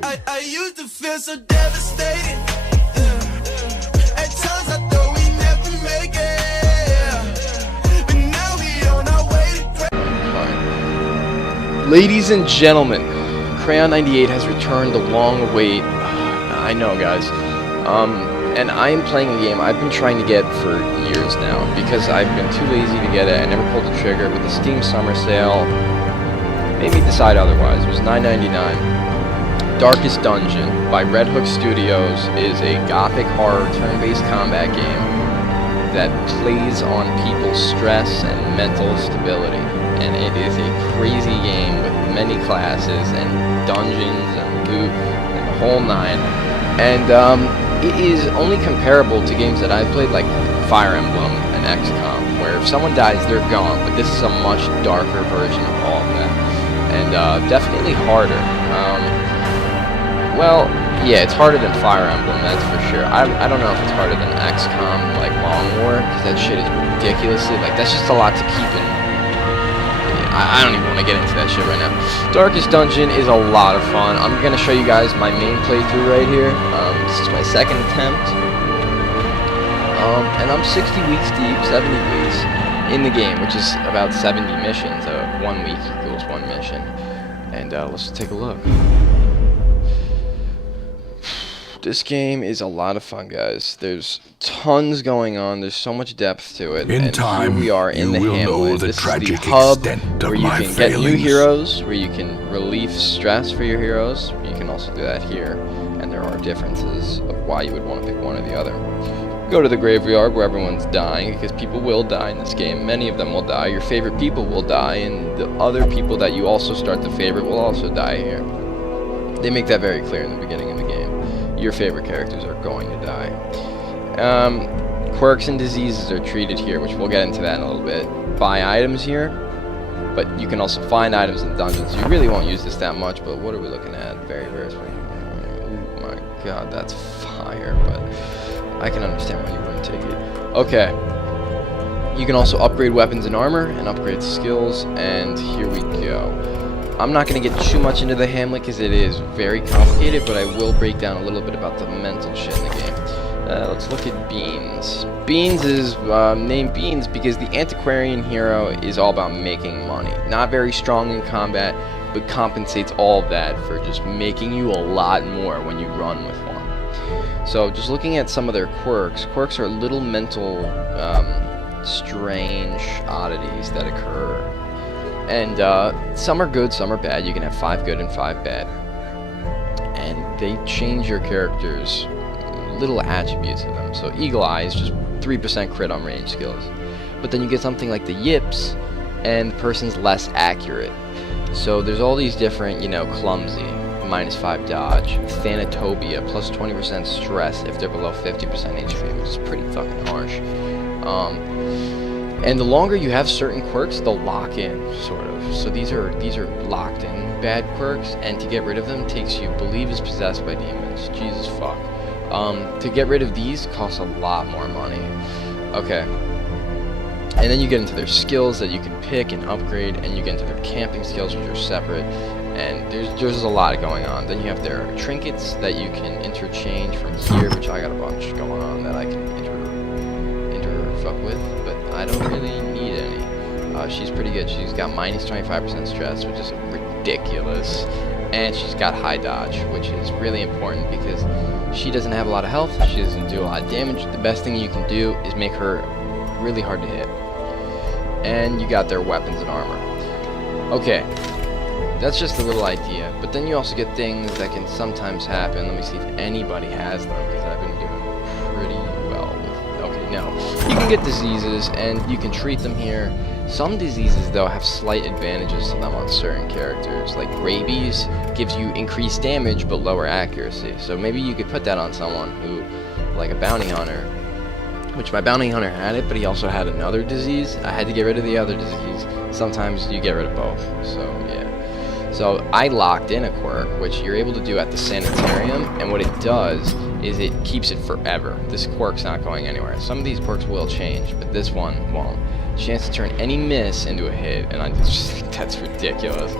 I used to feel so devastated. At times I thought we never make it. But now we on our way to Ladies and gentlemen, Crayon 98 has returned the long await. I know, guys. And I am playing a game I've been trying to get for years now because I've been too lazy to get it. I never pulled the trigger, but the Steam Summer Sale made me decide otherwise. It was $9.99. Darkest Dungeon by Red Hook Studios is a gothic horror turn-based combat game that plays on people's stress and mental stability. And it is a crazy game with many classes and dungeons and loot and the whole nine. And it is only comparable to games that I've played like Fire Emblem and XCOM, where if someone dies, they're gone. But this is a much darker version of all of that. And definitely harder. Well, yeah, it's harder than Fire Emblem, that's for sure. I don't know if it's harder than XCOM, like Long War, because that shit is ridiculously, like, that's just a lot to keep in. I don't even want to get into that shit right now. Darkest Dungeon is a lot of fun. I'm going to show you guys my main playthrough right here. This is my second attempt. And I'm 60 weeks deep, 70 weeks in the game, which is about 70 missions. 1 week equals 1 mission. And let's take a look. This game is a lot of fun, guys. There's tons going on. There's so much depth to it. In time, here we are in the Hamlet. This is the hub where you can get new heroes, where you can relieve stress for your heroes. You can also do that here, and there are differences of why you would want to pick one or the other. Go to the graveyard where everyone's dying, because people will die in this game. Many of them will die. Your favorite people will die, and the other people that you also start to favorite will also die here. They make that very clear in the beginning of the game. Your favorite characters are going to die. Quirks and diseases are treated here, which we'll get into that in a little bit. Buy items here, but you can also find items in dungeons. You really won't use this that much, but what are we looking at? Very rare. Oh my god, that's fire, but I can understand why you wouldn't take it. Okay. You can also upgrade weapons and armor, and upgrade skills, and here we go. I'm not going to get too much into the Hamlet because it is very complicated, but I will break down a little bit about the mental shit in the game. Let's look at Beans. Beans is named Beans because the antiquarian hero is all about making money. Not very strong in combat, but compensates all of that for just making you a lot more when you run with one. So just looking at some of their quirks. Quirks are little mental strange oddities that occur. And some are good, some are bad. You can have 5 good and 5 bad. And they change your character's little attributes of them. So Eagle Eye is just 3% crit on range skills. But then you get something like the Yips, and the person's less accurate. So there's all these different, Clumsy, -5 dodge, Thanatopia, plus 20% stress if they're below 50% HP, which is pretty fucking harsh. And the longer you have certain quirks, they'll lock in, sort of. So these are locked in bad quirks, and to get rid of them takes you, believe is possessed by demons. Jesus fuck. To get rid of these costs a lot more money. Okay. And then you get into their skills that you can pick and upgrade, and you get into their camping skills, which are separate. And there's a lot going on. Then you have their trinkets that you can interchange from here, which I got a bunch going on that I can fuck with, but I don't really need any. She's pretty good. She's got -25% stress, which is ridiculous, and she's got high dodge, which is really important because she doesn't have a lot of health. She doesn't do a lot of damage. The best thing you can do is make her really hard to hit. And you got their weapons and armor. Okay, that's just a little idea, but then you also get things that can sometimes happen. Let me see if anybody has them, because I've been doing pretty well with. Okay, no. You can get diseases, and you can treat them here. Some diseases, though, have slight advantages to them on certain characters. Like rabies gives you increased damage, but lower accuracy. So maybe you could put that on someone who, like a bounty hunter, which my bounty hunter had it, but he also had another disease. I had to get rid of the other disease. Sometimes you get rid of both, so yeah. So I locked in a quirk, which you're able to do at the sanitarium, and what it does is it keeps it forever. This quirk's not going anywhere. Some of these quirks will change, but this one won't. Chance to turn any miss into a hit, and I just think that's ridiculous.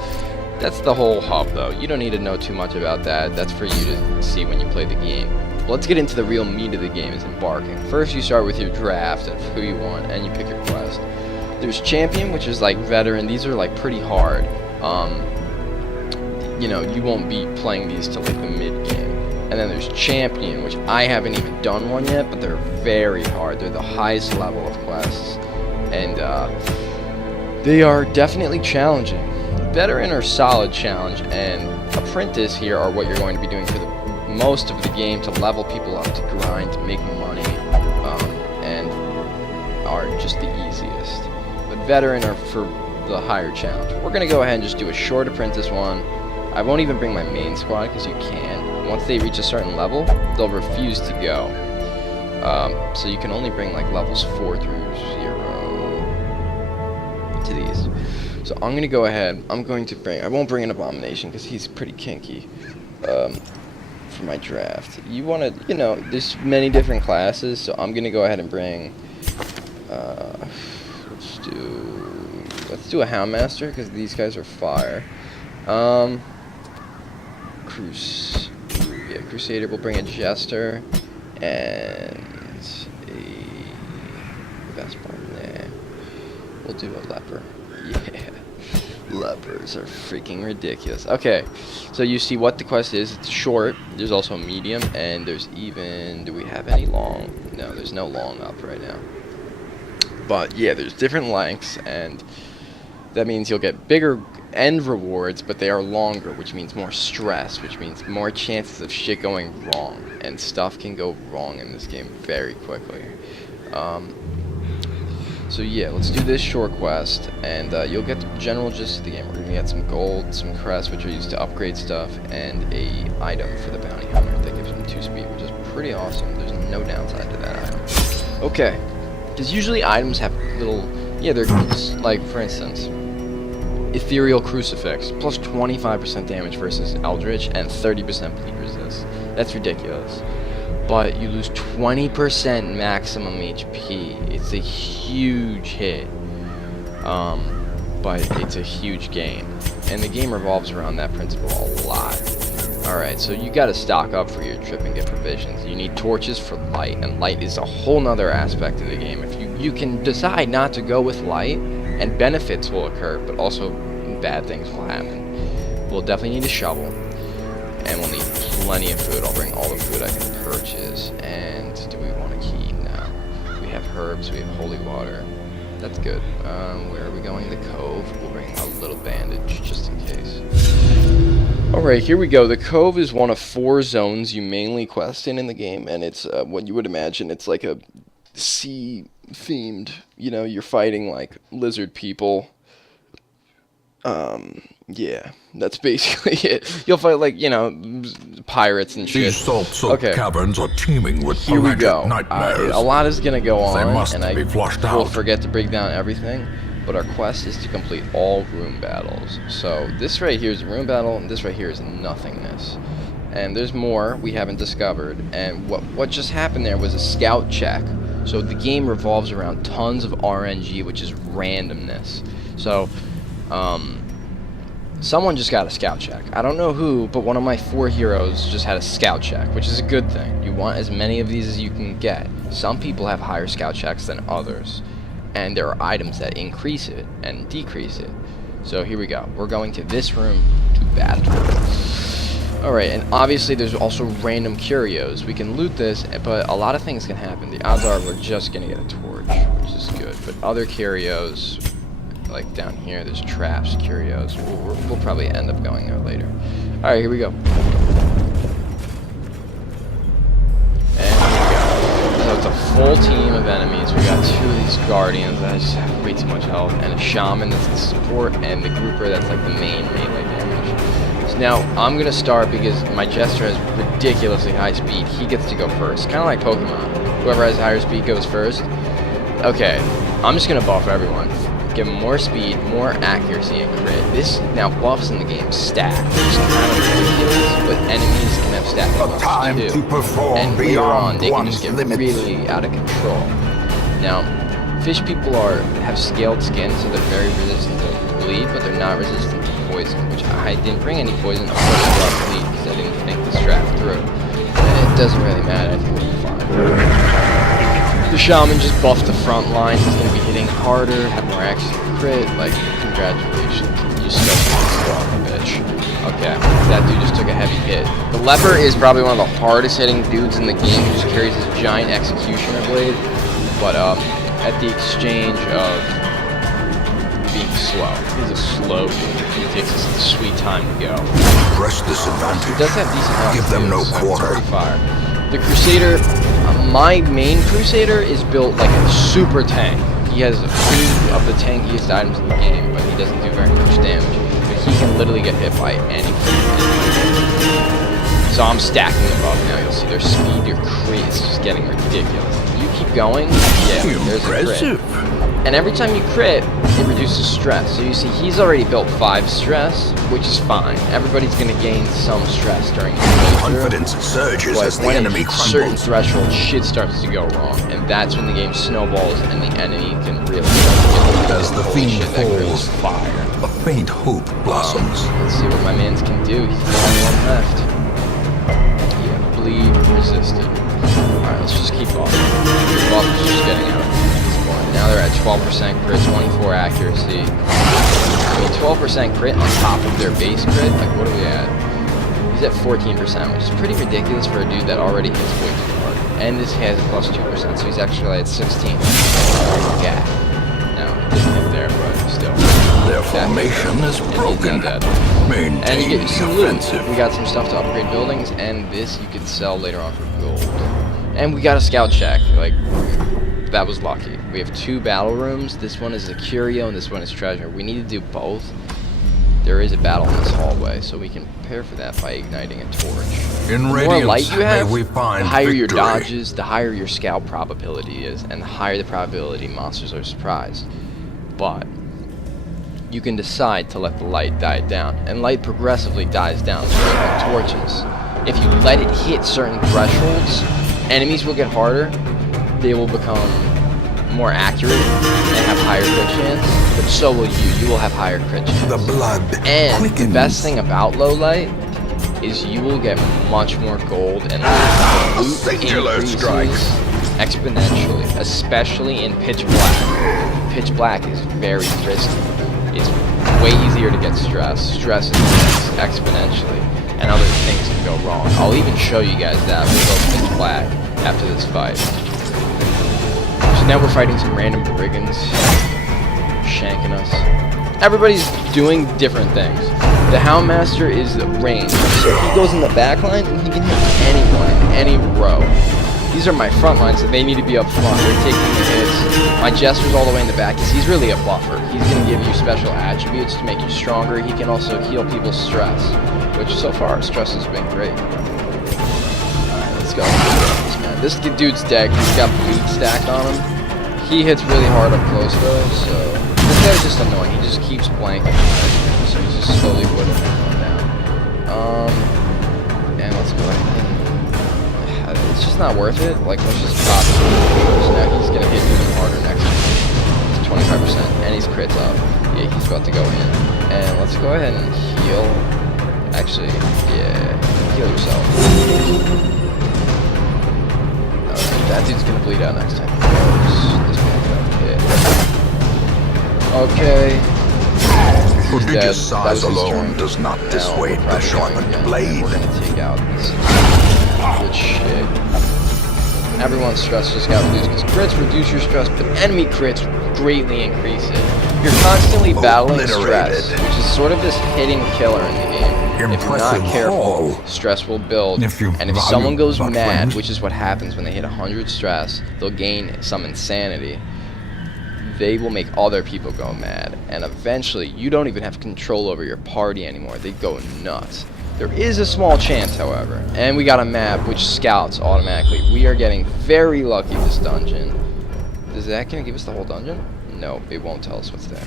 That's the whole hub, though. You don't need to know too much about that. That's for you to see when you play the game. Let's get into the real meat of the game, is embarking. First, you start with your draft of who you want, and you pick your quest. There's champion, which is like veteran. These are like pretty hard. You know, you won't be playing these till like the mid game. And then there's champion, which I haven't even done one yet, but they're very hard. They're the highest level of quests, and they are definitely challenging. Veteran or solid challenge, and apprentice here are what you're going to be doing for the most of the game to level people up, to grind, to make money, and are just the easiest. But veteran are for the higher challenge. We're going to go ahead and just do a short apprentice one. I won't even bring my main squad because you can. Once they reach a certain level, they'll refuse to go. So you can only bring like levels 4 through 0 to these. So I'm going to go ahead. I won't bring an Abomination because he's pretty kinky. For my draft, you want to, you know, there's many different classes, so I'm gonna go ahead and bring let's do a Houndmaster because these guys are fire. Crusader. We'll bring a Jester and a Vesper. We'll do a Leper. Yeah. Lepers are freaking ridiculous. Okay, so you see what the quest is. It's short. There's also a medium, and there's even... Do we have any long? No, there's no long up right now. But yeah, there's different lengths, and that means you'll get bigger end rewards, but they are longer, which means more stress, which means more chances of shit going wrong, and stuff can go wrong in this game very quickly. So yeah, let's do this short quest, and you'll get the general gist of the game. We're gonna get some gold, some crests, which are used to upgrade stuff, and a item for the bounty hunter that gives him 2 speed, which is pretty awesome. There's no downside to that item. Okay, because usually items have little, they're like, for instance, Ethereal Crucifix, plus 25% damage versus Eldritch, and 30% bleed resist. That's ridiculous. But you lose 20% maximum HP. It's a huge hit. But it's a huge gain. And the game revolves around that principle a lot. Alright, so you gotta stock up for your trip and get provisions. You need torches for light, and light is a whole nother aspect of the game. If you can decide not to go with light, and benefits will occur, but also bad things will happen. We'll definitely need a shovel. And we'll need plenty of food. I'll bring all the food I can purchase. And do we want a key? No. We have herbs. We have holy water. That's good. Where are we going? The Cove. We'll bring a little bandage just in case. Alright, here we go. The Cove is one of 4 zones you mainly quest in the game. And it's what you would imagine. It's like a sea-themed. You know, you're fighting like lizard people. Yeah, that's basically it. You'll fight like, pirates and shit. These salt-soaked caverns are teeming with here we go. nightmares. A lot is gonna go on, They must and I be flushed will out. forget to break down everything. But our quest is to complete all room battles. So this right here is a room battle, and this right here is nothingness. And there's more we haven't discovered. And what just happened there was a scout check. So the game revolves around tons of RNG, which is randomness. So, someone just got a scout check. I don't know who, but one of my 4 heroes just had a scout check, which is a good thing. You want as many of these as you can get. Some people have higher scout checks than others, and there are items that increase it and decrease it. So here we go. We're going to this room to battle. Alright, and obviously there's also random curios. We can loot this, but a lot of things can happen. The odds are we're just going to get a torch, which is good. But other curios... like down here, there's traps, curios. We'll probably end up going there later. Alright, here we go. And here we go. So it's a full team of enemies. We got 2 of these guardians that just have way too much health, and a shaman that's the support, and the grouper that's like the main melee damage. So now, I'm gonna start because my Jester has ridiculously high speed. He gets to go first. Kinda like Pokemon. Whoever has higher speed goes first. Okay, I'm just gonna buff everyone. Give them more speed, more accuracy, and crit. This now buffs in the game stack, which is kind of ridiculous, but enemies can have stack buffs too. And later on, they can just get really out of control. Now, fish people have scaled skin, so they're very resistant to bleed, but they're not resistant to poison, which I didn't bring any poison. Of course, I brought bleed because I didn't think this draft through. It doesn't really matter. I think we'll be fine. The shaman just buffed the front line. He's going to be hitting harder, have more access to crit. Like, congratulations. You stuck strong, bitch. Okay, that dude just took a heavy hit. The leper is probably one of the hardest hitting dudes in the game. He just carries this giant executioner blade. But at the exchange of being slow. He's a slow dude. He takes us a sweet time to go. Press this advantage. He does have decent health. Give them no so quarter. Fire. The Crusader, my main Crusader is built like a super tank. He has a few of the tankiest items in the game, but he doesn't do very much damage. But he can literally get hit by anything. So I'm stacking them up now. You'll see their speed, their crit is just getting ridiculous. You keep going, yeah, there's a crit. And every time you crit, it reduces stress. So you see, he's already built 5 stress, which is fine. Everybody's going to gain some stress during the playthrough. Confidence surges as the when enemy it hits certain crumbles. threshold, shit starts to go wrong, and that's when the game snowballs and the enemy can really start to get As the holy fiend shit, that girl is falls, fire. a faint hope blossoms. Let's see what my mans can do. He's the only one left. Yeah, bleed resisted. Alright, let's just keep off. The buff is just getting out. Now they're at 12% crit, 24 accuracy. I mean, 12% crit on top of their base crit? Like, what are we at? He's at 14%, which is pretty ridiculous for a dude that already hits way too hard. And this has a plus 2%, so he's actually at 16. Yeah. No, it didn't hit there, but still. Their formation is broken. And you get Maintain some the loot. offensive. We got some stuff to upgrade buildings, and this you could sell later on for gold. And we got a scout shack. Like, that was lucky. We have 2 battle rooms. This one is a curio and this one is treasure. We need to do both. There is a battle in this hallway, so we can prepare for that by igniting a torch. In The more radiance, light you may have, we find the higher your victory. dodges, the higher your scout probability is, and the higher the probability monsters are surprised. But you can decide to let the light die down, and light progressively dies down with torches. If you let it hit certain thresholds, enemies will get harder. They will become more accurate and have higher crit chance, but so will you. You will have higher crit chance. The blood And the quickens. best thing about low light is you will get much more gold and loot Singular increases strikes. exponentially, especially in pitch black. Pitch black is very risky. It's way easier to get stress. Stress is exponentially, and other things can go wrong. I'll even show you guys that. We'll go pitch black after this fight. So now we're fighting some random brigands, shanking us. Everybody's doing different things. The Houndmaster is the range, so he goes in the back line and he can hit anyone in any row. These are my front lines, so they need to be up front. They're taking the hits. My Jester's all the way in the back. He's really a buffer. He's going to give you special attributes to make you stronger. He can also heal people's stress, which so far stress has been great. Alright, let's go. This dude's dead. He's got bleed stacked on him. He hits really hard up close though, so this guy's just annoying. He just keeps blanking, so he's just slowly whittling everyone down. And let's go ahead. It's just not worth it. Like, let's just pop it. So now he's gonna hit even harder next time. He's 25%, and he's crits up. Yeah, he's about to go in. And let's go ahead and heal. Actually, yeah, heal yourself. Alright, that dude's gonna bleed out next time. This man's gonna hit. Okay. He's dead. Prodigious That was size his alone turn. does not Now dissuade we're the probably sharpened going again, blade. and we're gonna take out this good shit. Everyone's stress just got reduced because crits reduce your stress, but enemy crits greatly increase it. You're constantly battling stress, Obliterated. which is sort of this hidden killer in the game. If you're not Impressive careful, haul. stress will build, If you and if value someone goes that mad, friends. which is what happens when they hit 100 stress, they'll gain some insanity. They will make other people go mad, and eventually you don't even have control over your party anymore. They go nuts. There is a small chance, however, and we got a map which scouts automatically. We are getting very lucky this dungeon. Is that gonna give us the whole dungeon? No, it won't tell us what's there.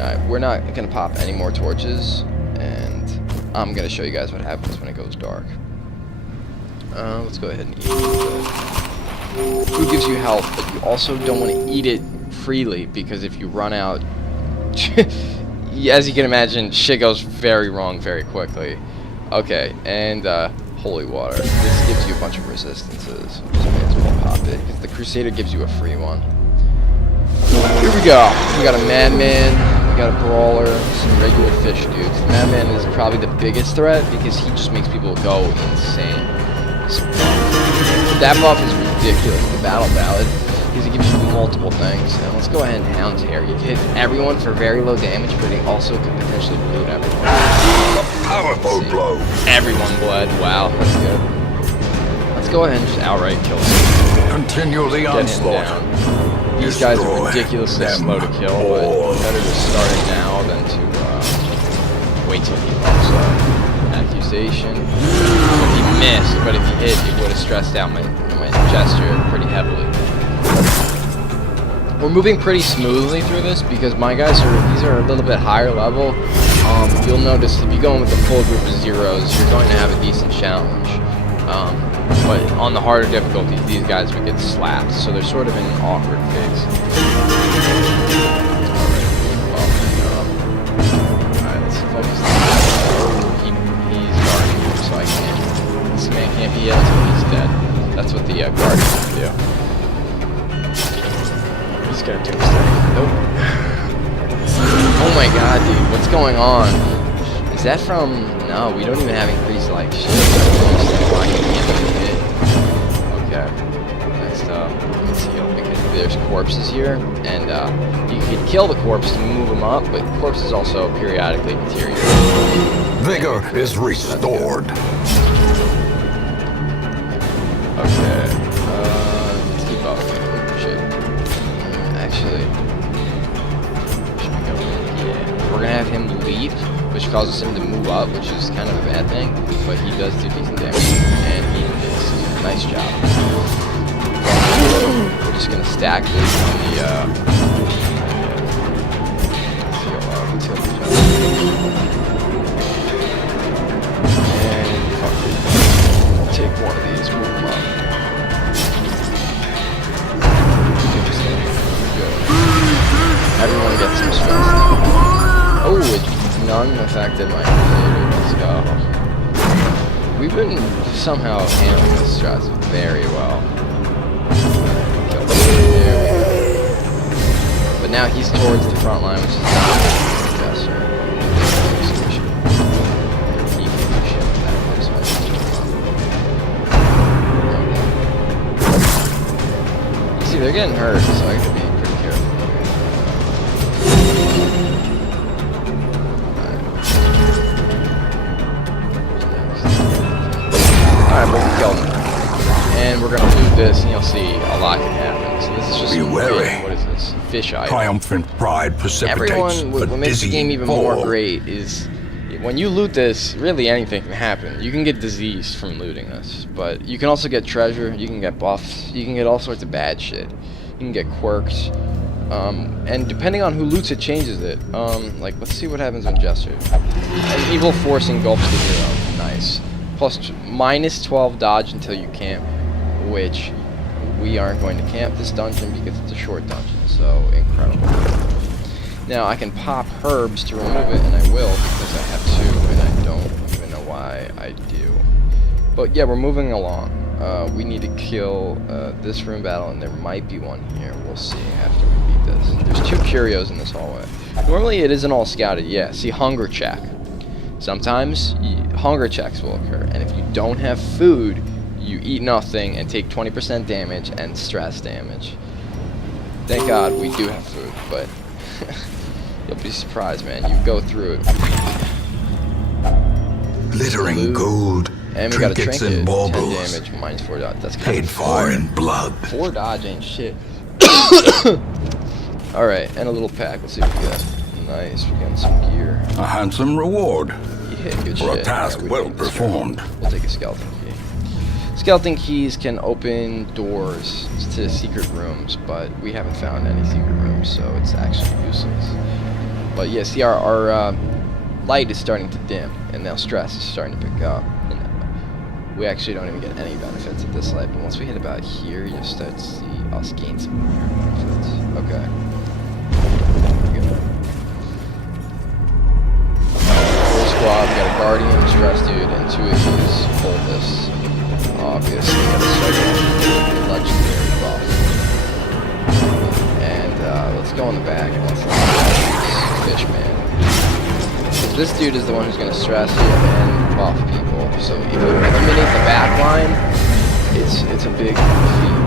Alright, we're not gonna pop any more torches, and I'm gonna show you guys what happens when it goes dark. Let's go ahead and eat it. Food gives you health, but you also don't want to eat it freely, because if you run out, as you can imagine, shit goes very wrong very quickly. Okay, and holy water. This gives you a bunch of resistances. So may as well pop it, because the Crusader gives you a free one. Here we go. We got a Madman, we got a Brawler, some regular fish dudes. The Madman is probably the biggest threat because he just makes people go insane. That buff is ridiculous, the Battle Ballad, because it gives you multiple things. And let's go ahead and Hound Tear. You hit everyone for very low damage, but it also could potentially loot everyone. A powerful blow. Everyone bled. Wow, that's good. Let's go ahead and just outright kill him. Continue the Get him onslaught. down. These guys are Destroy ridiculously them slow to kill, all. but better to start it now than to wait till he pops up. Accusation. If he missed, but if he hit, it would have stressed out my gesture pretty heavily. We're moving pretty smoothly through this because my guys these are a little bit higher level. You'll notice if you go in with a full group of zeros, you're going to have a decent challenge. But on the harder difficulty, these guys would get slapped, so they're sort of in an awkward phase. Alright, let's focus on he's guarding him, so I can't. This man can't be yet until he's dead. That's what the guardian can do. He's gonna tombstone. Nope. Oh my god, dude, what's going on? Is that from... No, we don't even have increased, like, shit. Why he can't be hit. Okay. Next up, let's heal, because there's corpses here, and you can kill the corpse to move them up, but corpses also periodically deteriorate. Vigor is restored. Okay. Let's keep up. Shit. Actually, should we go in? Yeah. We're gonna have him leap, which causes him to move up, which is kind of a bad thing, but he does do decent damage, and he missed. Nice job. We're just gonna stack this on the, and fuck it. Take one of these, move them up. Good. Everyone gets some stress now. Oh, none affected my Crusader. Let's go. We've been somehow handling this stress very well. But now he's towards the front line, which is not a gesture. So we should keep the shit that way, so I can see, they're getting hurt, so I have to be pretty careful. Alright, we killed him. And we're gonna loot this, and you'll see a lot can happen. So this is just Be wary. what is this? Fish eye. Triumphant pride precipitates Everyone, what makes the game even more fall. great is when you loot this, really anything can happen. You can get diseased from looting this, but you can also get treasure, you can get buffs, you can get all sorts of bad shit. You can get quirks, and depending on who loots it, changes it. Like, let's see what happens when Jester. An evil force engulfs the hero. Nice. Plus minus 12 dodge until you camp, which we aren't going to camp this dungeon because it's a short dungeon, so incredible. Now I can pop herbs to remove it, and I will because I have to, and I don't even know why I do. But yeah, we're moving along. We need to kill this room battle, and there might be one here. We'll see after we beat this. There's 2 curios in this hallway. Normally it isn't all scouted. Yeah, see, hunger check. Sometimes hunger checks will occur, and if you don't have food, you eat nothing and take 20% damage and stress damage. Thank God we do have food, but you'll be surprised, man. You go through it. Glittering Loot. gold, And we got a trinkets trinket, and 10 baubles, damage, minus 4 dodge. That's kind paid of for fire. in blood. 4 dodge ain't shit. Alright, and a little pack. Let's see what we got. Nice, we're getting some gear. A handsome reward Yeah, good for shit. a task Yeah, we well don't need this performed. guy. We'll take a skeleton key. Skeleton keys can open doors to secret rooms, but we haven't found any secret rooms, so it's actually useless. But yeah, see, our light is starting to dim, and now stress is starting to pick up. And we actually don't even get any benefits at this light, but once we hit about here, you'll start to see us gain some more benefits. Okay. squad. We got a Guardian, Stress Dude, and 2 of these Cultists. Obviously, got a second legendary buff. And let's go in the back and let's look at this Fishman. This dude is the one who's going to stress you and buff people. So if you eliminate the back line, it's a big feat.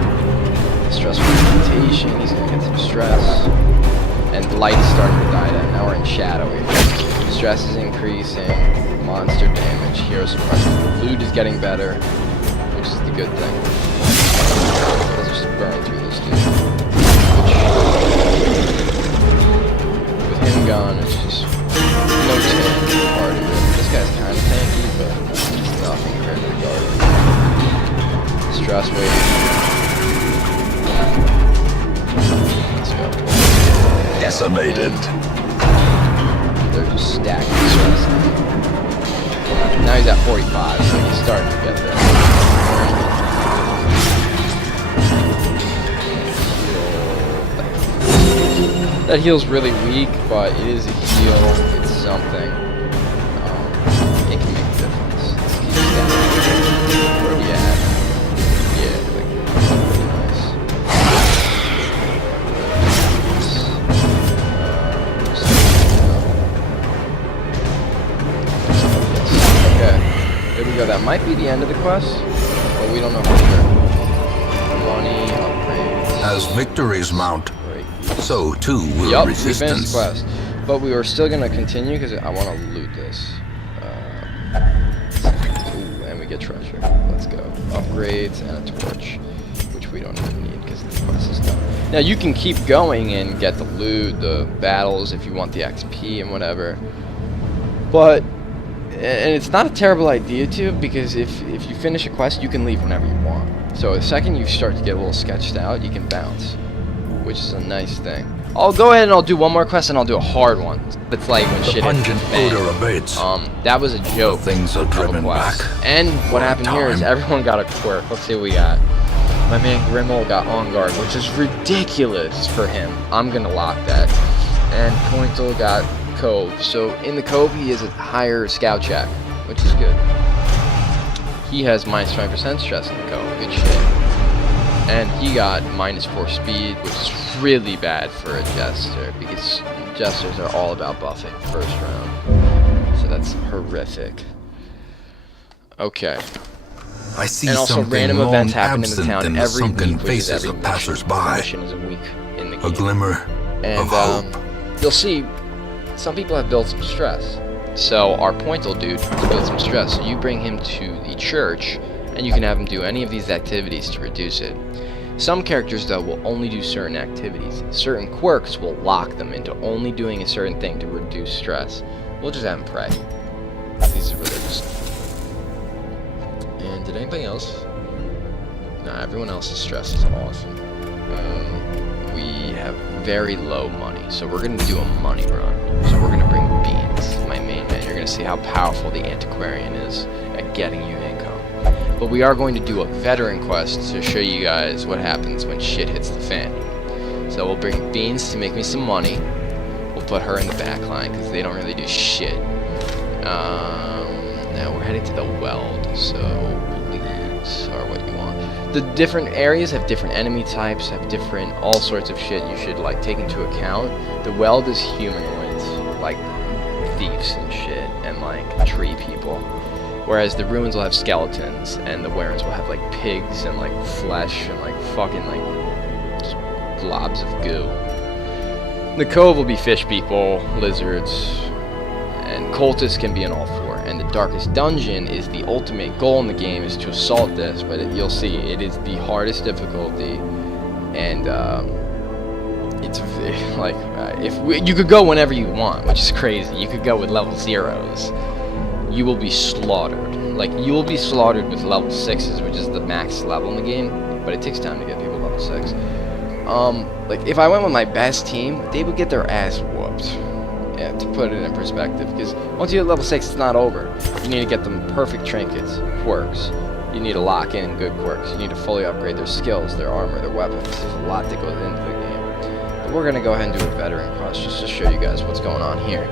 Stressful mutation, he's going to get some stress. And light is starting to die down. Now we're in shadowy. Stress is increasing. Monster damage. Hero suppression. Loot is getting better, which is the good thing. Let's just burn through this dude. With him gone, it's just no tank part of it. This guy's kind of tanky, but it's nothing compared to the Guardian. Stress wave. Let's go. Decimated. They're just stacking stress. Now he's at 45, so he's starting to get there. That heal's really weak, but it is a heal. It's something. It can make a difference. Let's keep stacking. Where are we at? Yeah, like, pretty nice. There we go. That might be the end of the quest, but we don't know for sure. Money, upgrades. As victories mount, Great. so too will Yup, we finished resistance. the quest. But we were still going to continue because I want to loot this. Ooh, and we get treasure. Let's go. Upgrades and a torch, which we don't even need because the quest is done. Now you can keep going and get the loot, the battles if you want the XP and whatever. But and it's not a terrible idea to, because if you finish a quest, you can leave whenever you want. So the second you start to get a little sketched out, you can bounce, which is a nice thing. I'll go ahead and I'll do one more quest and I'll do a hard one. It's like when The shit hits pungent the fan. odor abates. That was a joke. Things are of a driven quest. back. And what for a happened here is time. everyone got a quirk. Let's see what we got. My man Grimmel got On Guard, which is ridiculous for him. I'm gonna lock that. And Pointel got Cove. So in the Cove, he has a higher scout check, which is good. He has minus 20% stress in the Cove. Good shit. And he got minus 4 speed, which is really bad for a Jester, because Jesters are all about buffing first round. So that's horrific. Okay. I see And also something random long events happen in the absent town in the every sunken week, which is faces every of mission. passers-by. Mission is a week in the A game. glimmer And of hope. you'll see some people have built some stress. So our Pointel dude has built some stress. So you bring him to the church and you can have him do any of these activities to reduce it. Some characters though will only do certain activities. Certain quirks will lock them into only doing a certain thing to reduce stress. We'll just have him pray. These are religious. And did anybody else? Nah, everyone else's stress is awesome. We have very low money, so we're gonna do a money run. So we're gonna bring Beans, my main man. You're gonna see how powerful the Antiquarian is at getting you income. But we are going to do a veteran quest to show you guys what happens when shit hits the fan. So we'll bring Beans to make me some money. We'll put her in the back line because they don't really do shit. Now we're heading to the Weld, so leads are what you want. The different areas have different enemy types, have different all sorts of shit you should like take into account. The Weld is humanoids, like thieves and shit, and like tree people. Whereas the ruins will have skeletons, and the Warrens will have like pigs and like flesh and like fucking like just globs of goo. The Cove will be fish people, lizards, and cultists can be in all four. And the Darkest Dungeon is the ultimate goal in the game, is to assault this, but you'll see it is the hardest difficulty, and it's like you could go whenever you want, which is crazy. You could go with level 0s. You will be slaughtered. Like, you will be slaughtered with level 6s, which is the max level in the game, but it takes time to get people level 6. Like, if I went with my best team, they would get their ass whooped. Yeah, to put it in perspective, because once you hit level 6, it's not over. You need to get them perfect trinkets, quirks. You need to lock in good quirks. You need to fully upgrade their skills, their armor, their weapons. There's a lot that goes into the game. But we're going to go ahead and do a veteran quest just to show you guys what's going on here.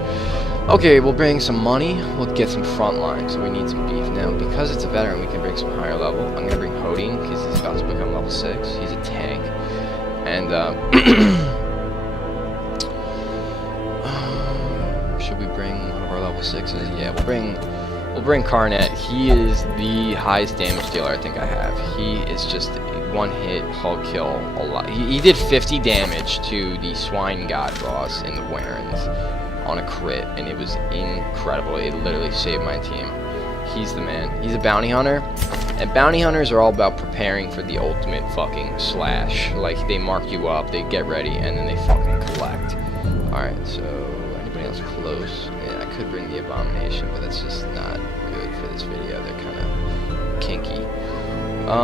Okay, we'll bring some money. We'll get some front line, so we need some beef. Now, because it's a veteran, we can bring some higher level. I'm gonna bring Hodin, because he's about to become level 6. He's a tank. And, should we bring one of our level 6s? Yeah, we'll bring Karnet. He is the highest damage dealer I think I have. He is just one hit, Hulk kill a lot. He did 50 damage to the Swine God boss in the Warrens on a crit, and it was incredible. It literally saved my team. He's the man. He's a bounty hunter, and bounty hunters are all about preparing for the ultimate fucking slash. Like, they mark you up, they get ready, and then they fucking collect. Alright, so anybody else close? Yeah, I could bring the Abomination, but that's just not good for this video. They're kind of kinky.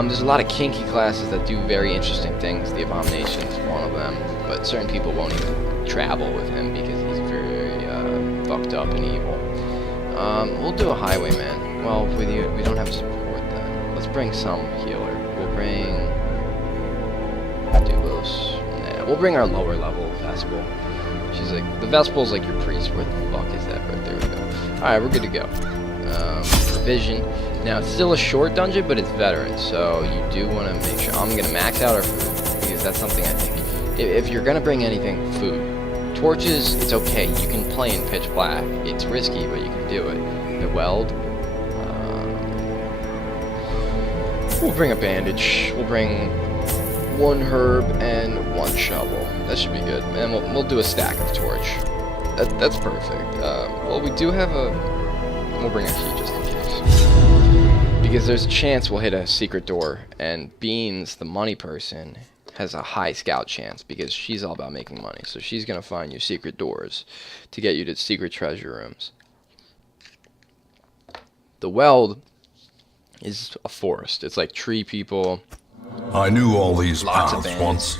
There's a lot of kinky classes that do very interesting things. The Abomination is one of them, but certain people won't even travel with him because he's very fucked up and evil. We'll do a Highwayman. Well, we don't have support then. Let's bring some healer. We'll bring Dulos. Nah, we'll bring our lower level Vespel. She's like, the Vespel's like your priest. Where the fuck is that? Right there we go. Alright, we're good to go. Provision. Now, it's still a short dungeon, but it's veteran, so you do want to make sure. I'm going to max out our food, because that's something I think. If you're going to bring anything, food. Torches, it's okay. You can play in pitch black. It's risky, but you can do it. The weld. We'll bring a bandage. We'll bring 1 herb and 1 shovel. That should be good. And we'll do a stack of torch. That's perfect. Well, we do have a... We'll bring a key just in case. Because there's a chance we'll hit a secret door. And Beans, the money person, has a high scout chance because she's all about making money. So she's going to find you secret doors to get you to secret treasure rooms. The weld is a forest. It's like tree people. I knew all these Lots of paths bands. once.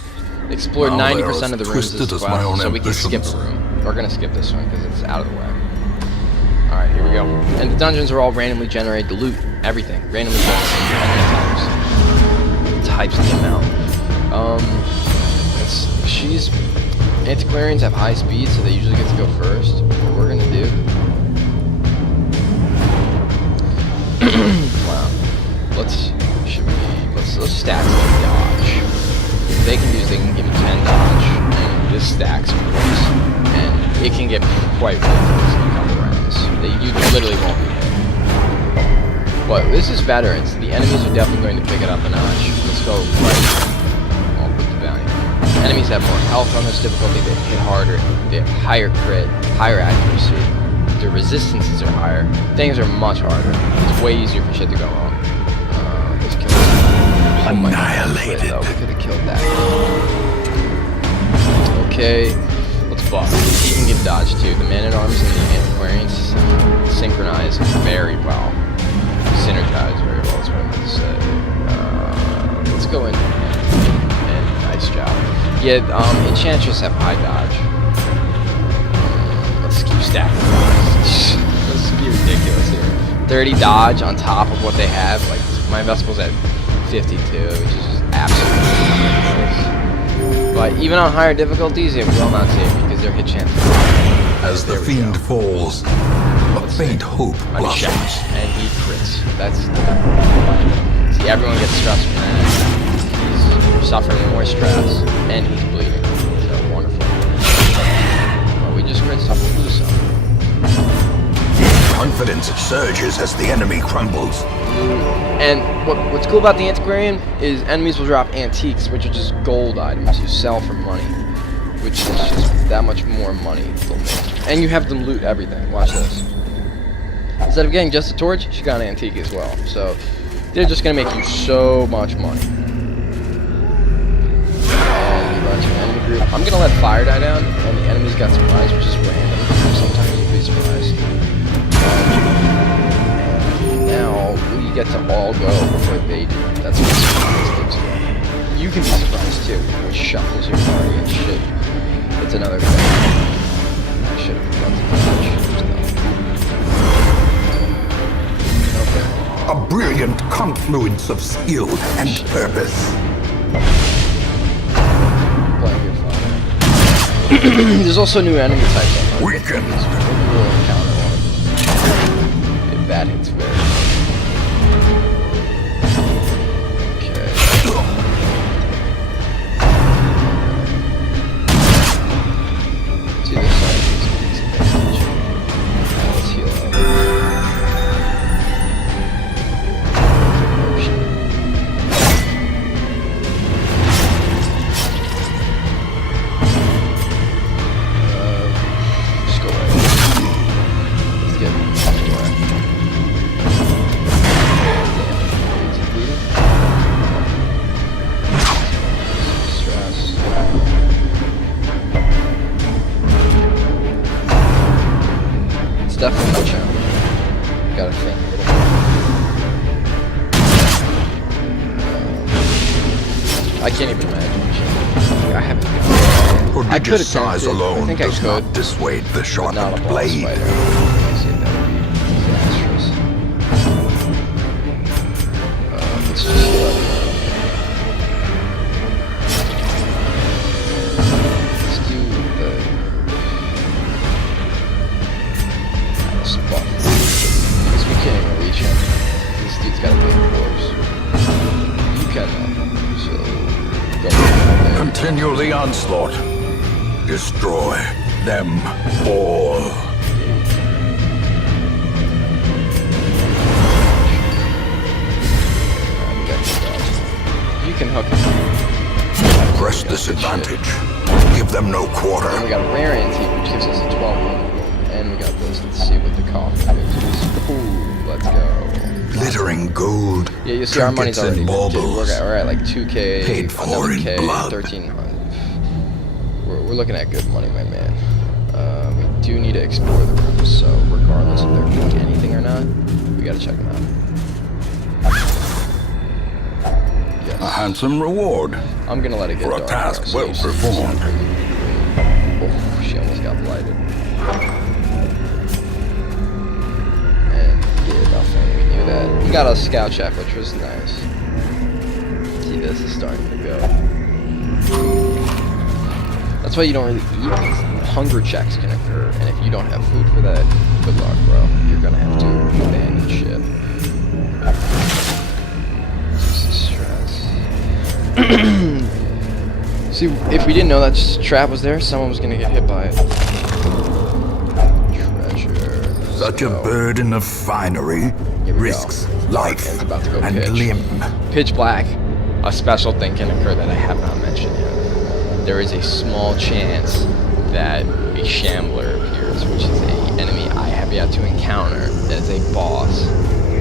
Explored Now 90% of the rooms twisted as as my well, own so we can skip a ambitions. room. We're going to skip this one because it's out of the way. Alright, here we go. And the dungeons are all randomly generated. The loot, everything. Randomly generated. Types the amount. Antiquarians have high speed, so they usually get to go first. What we're gonna do... wow. Let's stack some dodge. They can give me 10 dodge, and just stack some points. And it can get quite ridiculous in a couple rounds. You literally won't be hit. But this is veterans. The enemies are definitely going to pick it up a notch. Let's go right. I'll put the bounty. Enemies have more health on this difficulty. They hit harder. They have higher crit, higher accuracy. Their resistances are higher. Things are much harder. It's way easier for shit to go wrong. Let's kill this. Oh my God, Annihilated. we could have killed that. Okay, let's buff. He can give dodge too. The man-at-arms and the antiquarians synchronize very well. Synergize very well, is what I meant to say. Let's go in and nice job. Yeah, Enchantress have high dodge. Let's keep stacking dodge. Let's be ridiculous here. 30 dodge on top of what they have. Like, my Vespel's at 52, which is just absolutely ridiculous. But even on higher difficulties, it will not save me because their hit chance is high. As the There we fiend go. falls, a faint hope Unchecked, blossoms. and he crits. That's see, everyone gets stressed from that. He's suffering more stress, and he's bleeding. So wonderful. Well, we just crit some, we'll lose some. Confidence surges as the enemy crumbles. And what's cool about the Antiquarian is enemies will drop antiques, which are just gold items you sell for money, which is just that much more money they'll make. And you have them loot everything. Watch this. Instead of getting just a torch, she got an antique as well. So they're just gonna make you so much money. And we run to an enemy group. I'm gonna let fire die down, and the enemies got surprised, which is random. Sometimes you'll be surprised. And now we get to all go before they do. That's what surprise gives you. You can be surprised too, which shuffles your party and shit. It's another thing. I should have done some damage. Okay. A brilliant confluence of skill and purpose. Playing your fire. There's also new enemy types. Weaken. We'll encounter one. If that hits very. Okay. See this side is advantage. Now let's heal up. Oh shit. Just go away. Let's get away. Damn. Is he bleeding? Stress. It's definitely a challenge. Gotta think a little more. I can't even imagine. I haven't. I could've Prodigious size attempted. I alone think I does could, not dissuade the but not a sharpened boss blade. fighter. I see that would be disastrous. Let's just heal up. Let's do the spot. Because we can't even reach him. This dude's got a big corpse. You can though. So go there. Continue the onslaught. Destroy them all. You can hook him. Press this advantage. Give them no quarter. And we got a rare antique, which gives us a 1200. And we got this. Let's see what the coffin is. Ooh, let's go. Glittering gold. Yeah, you see our money's trinkets already and been due. baubles. We're at like 2K, Paid for another in K, blood. 1300. We're looking at good money, my man. We do need to explore the rooms, so regardless if they're doing anything or not, we gotta check them out. Yes. A handsome reward. I'm gonna let it get For a dark, task though, so well you see performed. Oh, she almost got blighted. And did nothing. We knew that. We got a scout check, which was nice. See, this is starting to go. That's why you don't really eat. Hunger checks can occur, and if you don't have food for that, good luck, bro. You're gonna have to abandon ship. This is stress. See, if we didn't know that trap was there, someone was gonna get hit by it. Treasure. Such a So, burden of finery Here we risks go. life It's about to go and pitch. limb. Pitch black. A special thing can occur that I have not mentioned yet. There is a small chance that a Shambler appears, which is an enemy I have yet to encounter as a boss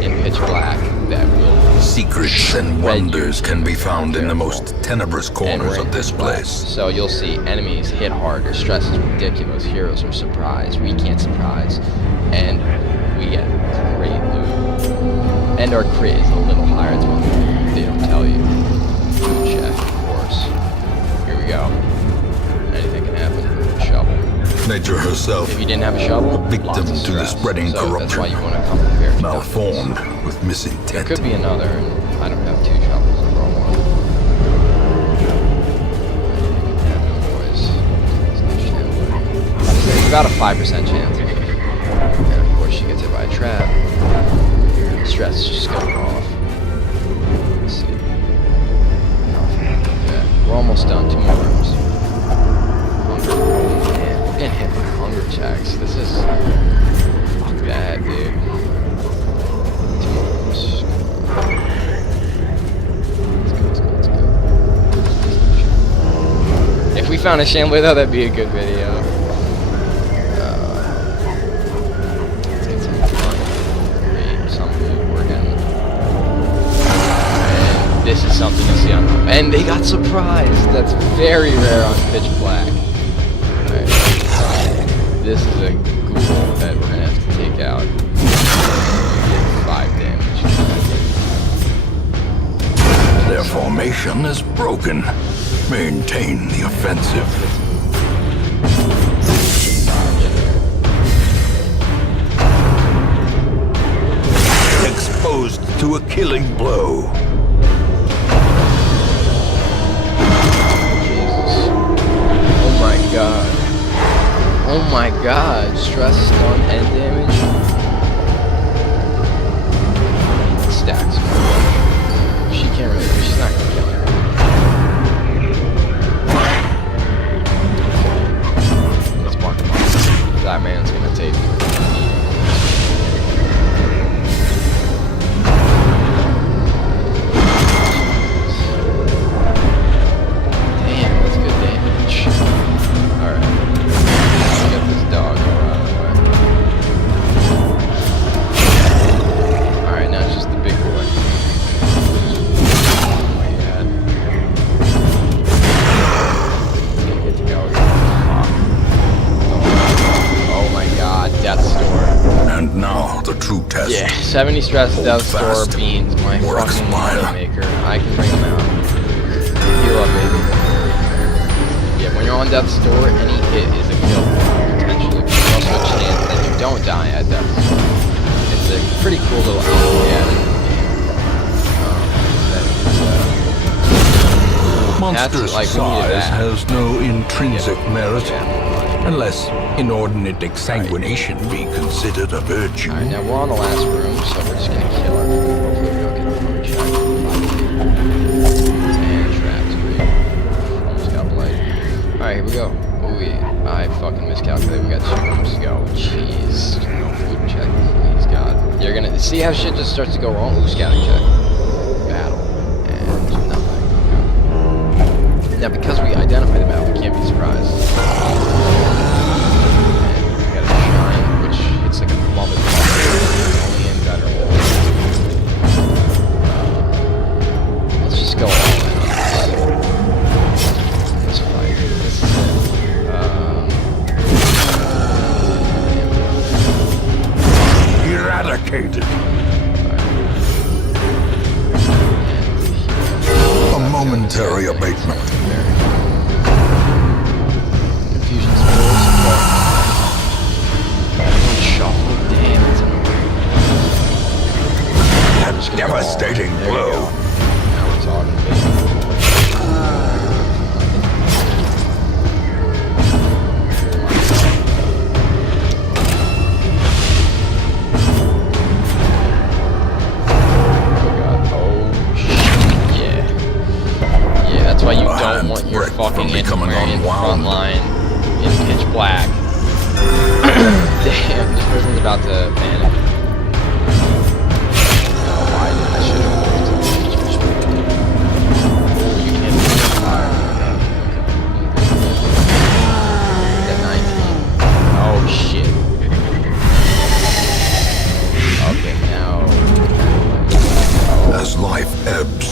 in Pitch Black that will Secrets and shred you wonders can be found in the Careful. most tenebrous And corners we're in of this Pitch Black. place. So you'll see enemies hit hard, their stress is ridiculous, heroes are surprised, we can't surprise, and we get great loot. And our crit is a little higher, it's one thing they don't tell you. Food check, of course. Here we go. Anything can happen. Shovel. Nature herself, If you didn't have a shovel, victim lots of to the stress. spreading So that's why corruption. you want to come prepared. to malformed death. with There misintent. could be another, and I don't have 2 shovels. I brought one. Boys. It's not Shambler. It's about a 5% chance. And of course, she gets hit by a trap. Stress is just going off. Let's see. Nothing. Yeah, we're almost done. 2 more rooms. Hunger. Man, we're getting hit by hunger checks. This is. Fuck that, dude. 2 more rooms. Let's go. If we found a Shambler, though, that'd be a good video. Let's get some fun. Great, some food we're getting. And this is something you'll see on. And they got surprised. That's very rare on Pitch Black. Alright. This is a ghoul that we're gonna have to take out. Get 5 damage. Their formation is broken. Maintain the offensive. Exposed to a killing blow. Jesus. Oh my god. Oh my god. Stress, stun, and damage. Stacks. She can't really. She's not gonna kill her. Let's mark him off. That man's gonna take. And now the true test. Yeah, 70 stress, Hold death store, fast. beans, my Or fucking expire. money maker. I can bring them out. Heal up, baby. Yeah, when you're on death's door, any hit is a kill, potentially. There's also a chance that you don't die at death's door. It's a pretty cool little element to add in the game. Monstrous like, we needed size that. has no intrinsic merit, Yeah. unless inordinate exsanguination be considered a virtue. Alright, now we're on the last room, so we're just gonna kill her. Hopefully we don't get over check. And trapped. Great. Almost got blight. Alright, here we go. I fucking miscalculated. We got 2 rooms to go. Jeez. No food check. Please, God. You're gonna see how shit just starts to go wrong? Ooh, scouting check. Battle. And nothing. Okay. Now, because we identify the battle, we can't be surprised. It's like a mullet. Only in better. Let's just go all in on this fight. This is it. Eradicated. A momentary abatement. Confusion spells. Shuffle, damn, it's annoying. A devastating There you blow. go. Now we're talking, baby. Yeah, that's why you don't want your fucking antiquarian front line in pitch black. Damn, this person's about to panic. Oh, why did I should have moved? Oh, you can't do fire. At 19. Oh shit. Okay, now. As life ebbs,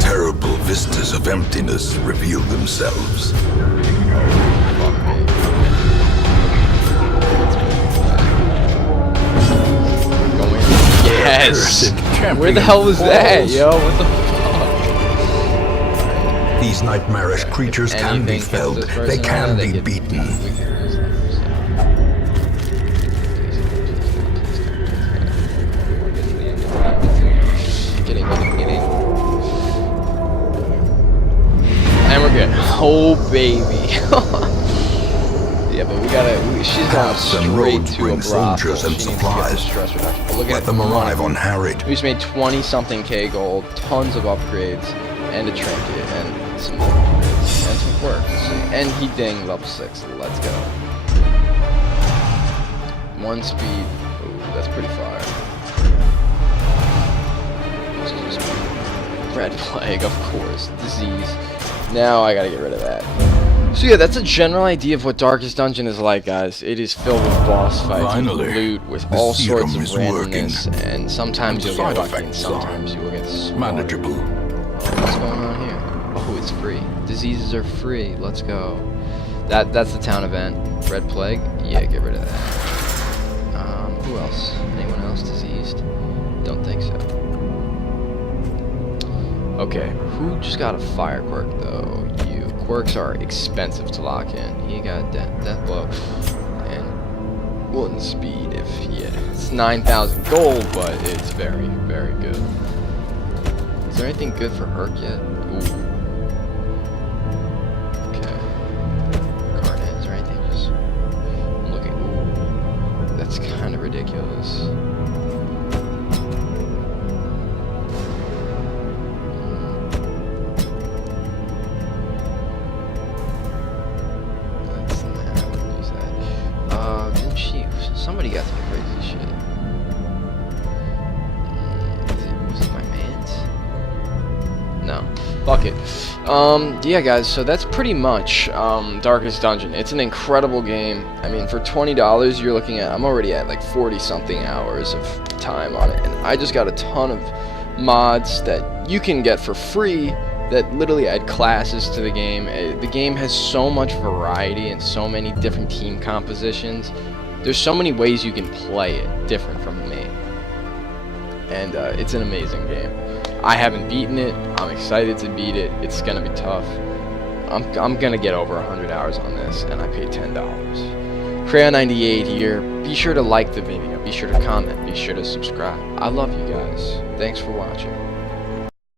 terrible vistas of emptiness reveal themselves. Fuck me. Yes! Where the hell was that, yo? What the fuck? These nightmarish creatures can be Anything felled. hits this They person, can they be get beaten. We can lose them, so. Getting. And we're good. Oh, baby. Yeah, but we gotta. She's going Paths and straight roads to a bring brothel. soldiers and She needs to get supplies. the stress reduction. But look Let at them arrive unharried. We just made 20-something K gold, tons of upgrades, and a trinket, and some more upgrades, and some quirks. And he dang level 6. Let's go. 1 speed. Ooh, that's pretty fire. Excuse me. Red plague, of course. Disease. Now I gotta get rid of that. So yeah, that's a general idea of what Darkest Dungeon is like, guys. It is filled with boss fights, Finally, with loot, with the all sorts serum of is randomness, and sometimes you'll Side get lucky, and effects sometimes are you will get slaughtered. manageable. What's going on here? Oh, it's free. Diseases are free. Let's go. That's the town event. Red plague. Yeah, get rid of that. Who else? Anyone else diseased? Don't think so. Okay, who just got a fire quirk though? You. Quirks are expensive to lock in. He got death blow and 1 speed. It's 9,000 gold, but it's very, very good. Is there anything good for Herc yet? Ooh. Okay. Carnet, is there anything just It's kind of ridiculous. Didn't she? Somebody got some crazy shit. Was it my man's? No. Fuck it. Yeah, guys, so that's pretty much Darkest Dungeon. It's an incredible game. I mean, for $20, you're looking at, I'm already at like 40-something hours of time on it, and I just got a ton of mods that you can get for free that literally add classes to the game. The game has so much variety and so many different team compositions. There's so many ways you can play it different from me, and it's an amazing game. I haven't beaten it. I'm excited to beat it. It's gonna be tough. I'm gonna get over 100 hours on this, and I paid $10. Crayon98 here. Be sure to like the video. Be sure to comment. Be sure to subscribe. I love you guys. Thanks for watching.